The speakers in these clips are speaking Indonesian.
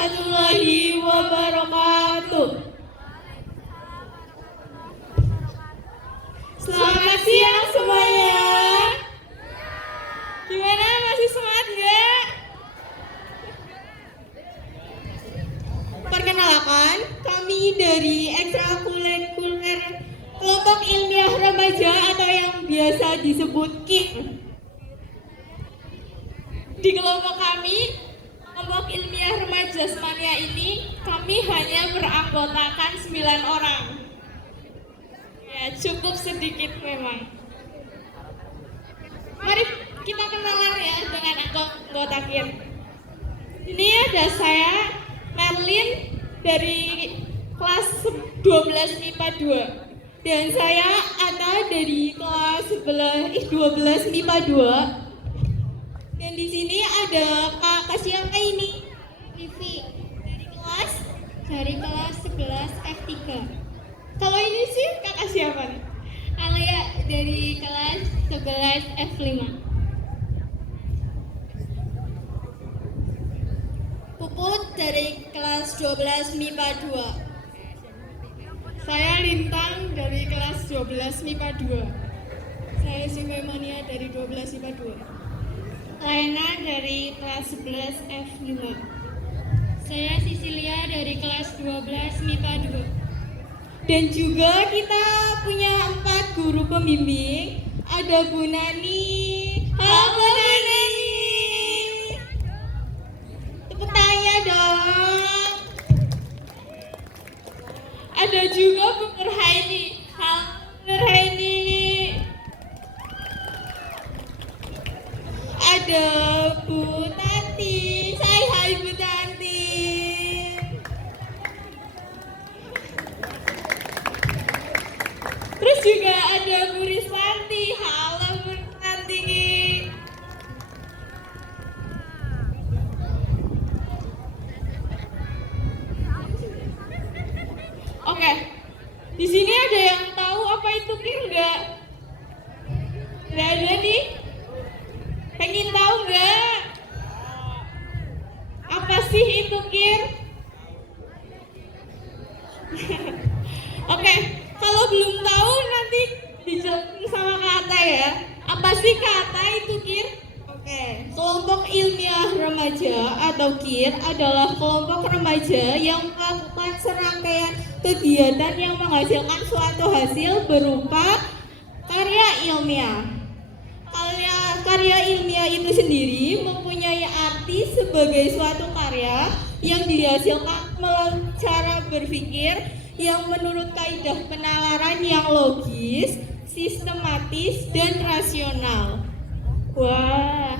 warahmatullahi wabarakatuh. Selamat siang semuanya. Gimana, masih semangat nggak? Perkenalkan, kami dari ekstrakurikuler kelompok ilmiah remaja atau yang biasa disebut KIR. Di kelompok kami, kelompok ilmiah remaja Semania ini, kami hanya beranggotakan 9 orang. Ya, cukup sedikit memang. Mari kita kenalan ya dengan anggota KIR. Ini ada saya, Merlin, dari kelas 12 MIPA 2. Dan saya Ata dari kelas 12 MIPA 2. Dan di sini ada Kak siapa ini? Vivi dari kelas 11 F3. Kalau ini sih kakak siapa? Alia dari kelas 11 F5. Puput dari kelas 12 MIPA 2. Saya Lintang dari kelas 12 MIPA 2. Saya Simemania dari 12 MIPA 2. Laina dari kelas 11 F5. Saya Sisilia dari kelas 12 MIPA 2. Dan juga kita punya 4 guru pembimbing. Ada Bu Nani. Halo Bu Nani. Tepuk tangannya dong. Ada juga Bu Nurhaini. Halo Bu Nurhaini. Ada Bu Tanti. Say hai Bu Tanti. Terus juga ada Bu Riswanti. Halo Bu Riswanti. Oke. Di sini ada yang tahu apa itu KIR enggak? Enggak ada nih? Pengen tahu nggak? Apa sih itu KIR? Oke, kalau belum tahu nanti dijelasin sama Kata ya. Apa sih Kata itu KIR? Oke, kelompok ilmiah remaja atau KIR adalah kelompok remaja yang melakukan serangkaian kegiatan yang menghasilkan suatu hasil berupa karya ilmiah. Karya ilmiah itu sendiri mempunyai arti sebagai suatu karya yang dihasilkan melalui cara berpikir yang menurut kaidah penalaran yang logis, sistematis, dan rasional. Wah,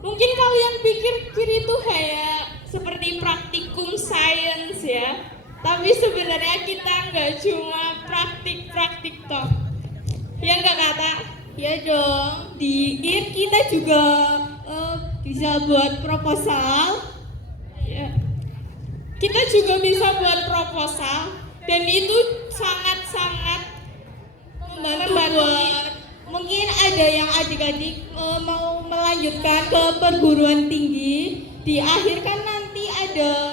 mungkin kalian pikir KIR itu kayak seperti praktikum sains ya. Tapi sebenarnya kita nggak cuma praktik toh. Ya nggak Kata? Ya dong, di KIR kita juga bisa buat proposal. Ya. Kita juga bisa buat proposal dan itu sangat-sangat membantu. Mungkin ada yang adik-adik mau melanjutkan ke perguruan tinggi, di akhir kan nanti ada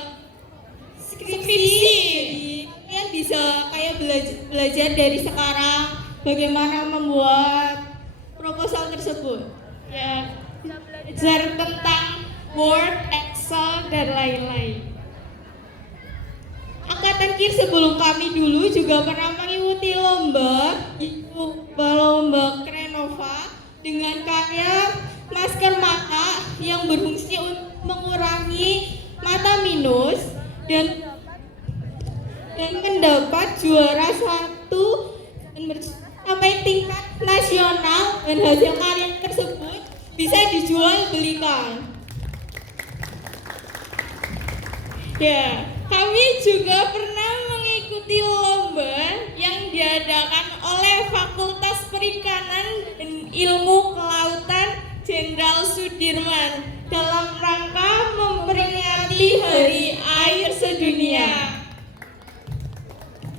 skripsi. Kalian bisa kayak belajar dari sekarang bagaimana membuat proposal tersebut. Ya, belajar tentang Word, Excel, dan lain-lain. Angkatan KIR sebelum kami dulu juga pernah mengikuti lomba Krenova dengan karya masker mata yang berfungsi untuk mengurangi mata minus dan mendapat juara 1 dan sampai tingkat nasional, dan hasil karya tersebut bisa dijual belikan. Ya, kami juga pernah mengikuti lomba yang diadakan oleh Fakultas Perikanan dan Ilmu Kelautan Jenderal Sudirman dalam rangka memperingati Hari Air Sedunia.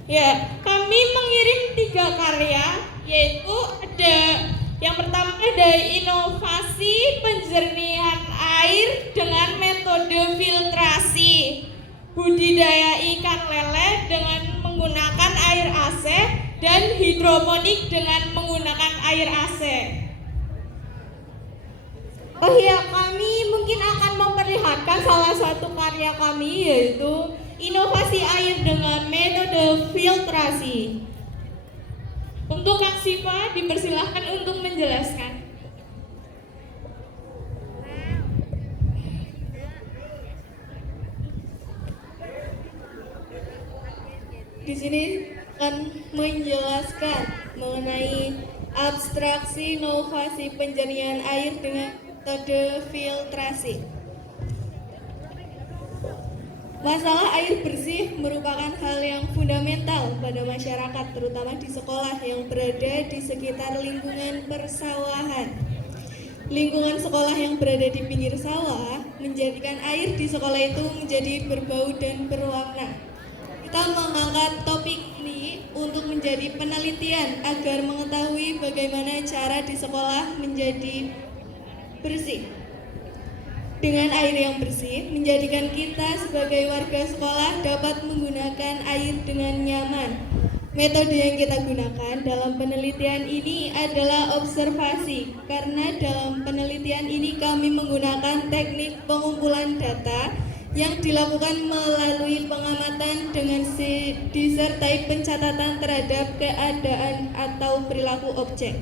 Ya, kami mengirim 3 karya, yaitu ada yang pertama ada inovasi penjernihan air dengan metode filtrasi. budidaya ikan lele dengan menggunakan air AC dan hidroponik dengan menggunakan air AC. Oh iya, kami mungkin akan memperlihatkan salah satu karya kami, yaitu inovasi air dengan metode filtrasi. Untuk Kak Siva dipersilahkan untuk menjelaskan. Di sini akan menjelaskan mengenai abstraksi inovasi penjernihan air dengan metode filtrasi. Masalah air bersih merupakan hal yang fundamental pada masyarakat, terutama di sekolah yang berada di sekitar lingkungan persawahan. Lingkungan sekolah yang berada di pinggir sawah menjadikan air di sekolah itu menjadi berbau dan berwarna. Kita mengangkat topik ini untuk menjadi penelitian agar mengetahui bagaimana cara di sekolah menjadi bersih. Dengan air yang bersih, menjadikan kita sebagai warga sekolah dapat menggunakan air dengan nyaman. Metode yang kita gunakan dalam penelitian ini adalah observasi, karena dalam penelitian ini kami menggunakan teknik pengumpulan data yang dilakukan melalui pengamatan dengan disertai pencatatan terhadap keadaan atau perilaku objek.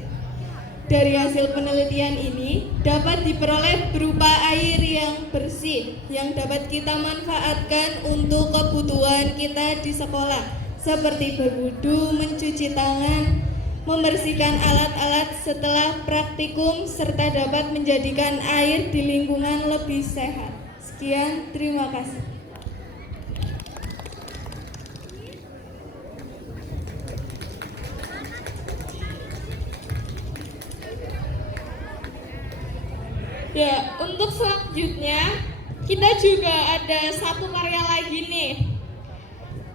Dari hasil penelitian ini dapat diperoleh berupa air yang bersih yang dapat kita manfaatkan untuk kebutuhan kita di sekolah, seperti berwudu, mencuci tangan, membersihkan alat-alat setelah praktikum, serta dapat menjadikan air di lingkungan lebih sehat. Sekian, terima kasih. Ya, untuk selanjutnya kita juga ada satu karya lagi nih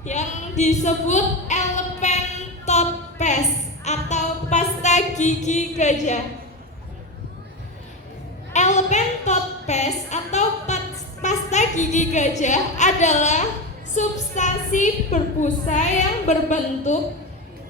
yang disebut Elephant Toothpaste atau pasta gigi gajah. Elephant Toothpaste atau pasta gigi gajah adalah substansi berbusa yang berbentuk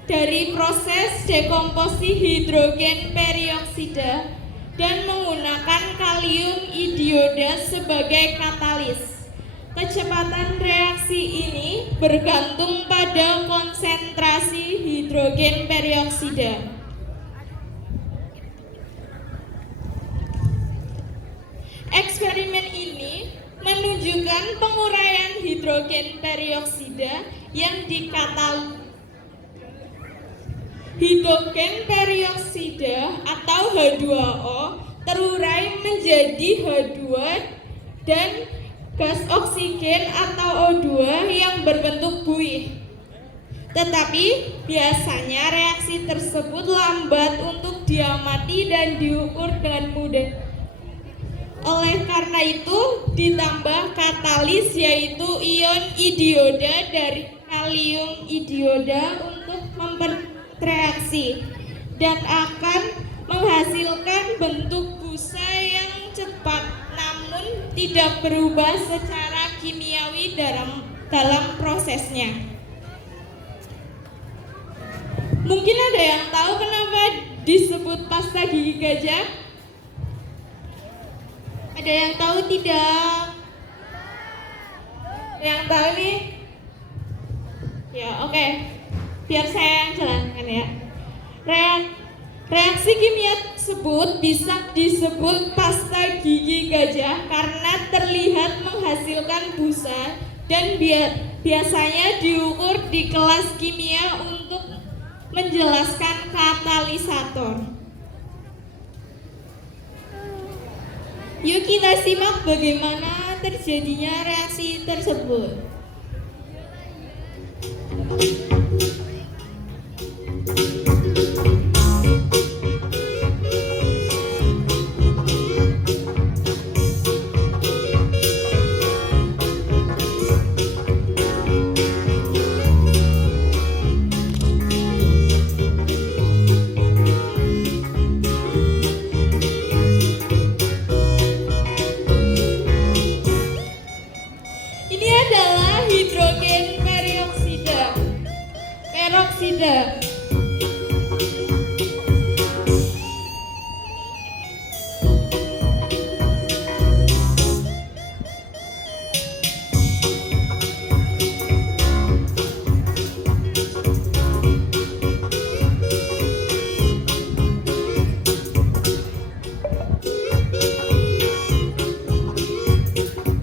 dari proses dekomposisi hidrogen perioksida dan menggunakan kalium idioda sebagai katalis. Kecepatan reaksi ini bergantung pada konsentrasi hidrogen perioksida. Eksperimen ini menunjukkan penguraian hidrogen perioksida yang hidrogen perioksida atau H2O terurai menjadi H2 dan gas oksigen atau O2 yang berbentuk buih. Tetapi biasanya reaksi tersebut lambat untuk diamati dan diukur dengan mudah. Oleh karena itu ditambah katalis, yaitu ion idioda dari kalium idioda untuk reaksi dan akan menghasilkan bentuk busa yang cepat namun tidak berubah secara kimiawi dalam prosesnya. Mungkin ada yang tahu kenapa disebut pasta gigi gajah? Ada yang tahu tidak? Yang tahu nih? Ya, oke. Biar saya yang jalankan ya. Reaksi kimia tersebut bisa disebut pasta gigi gajah karena terlihat menghasilkan busa dan biasanya diukur di kelas kimia untuk menjelaskan katalisator. Yuk kita simak bagaimana terjadinya reaksi tersebut.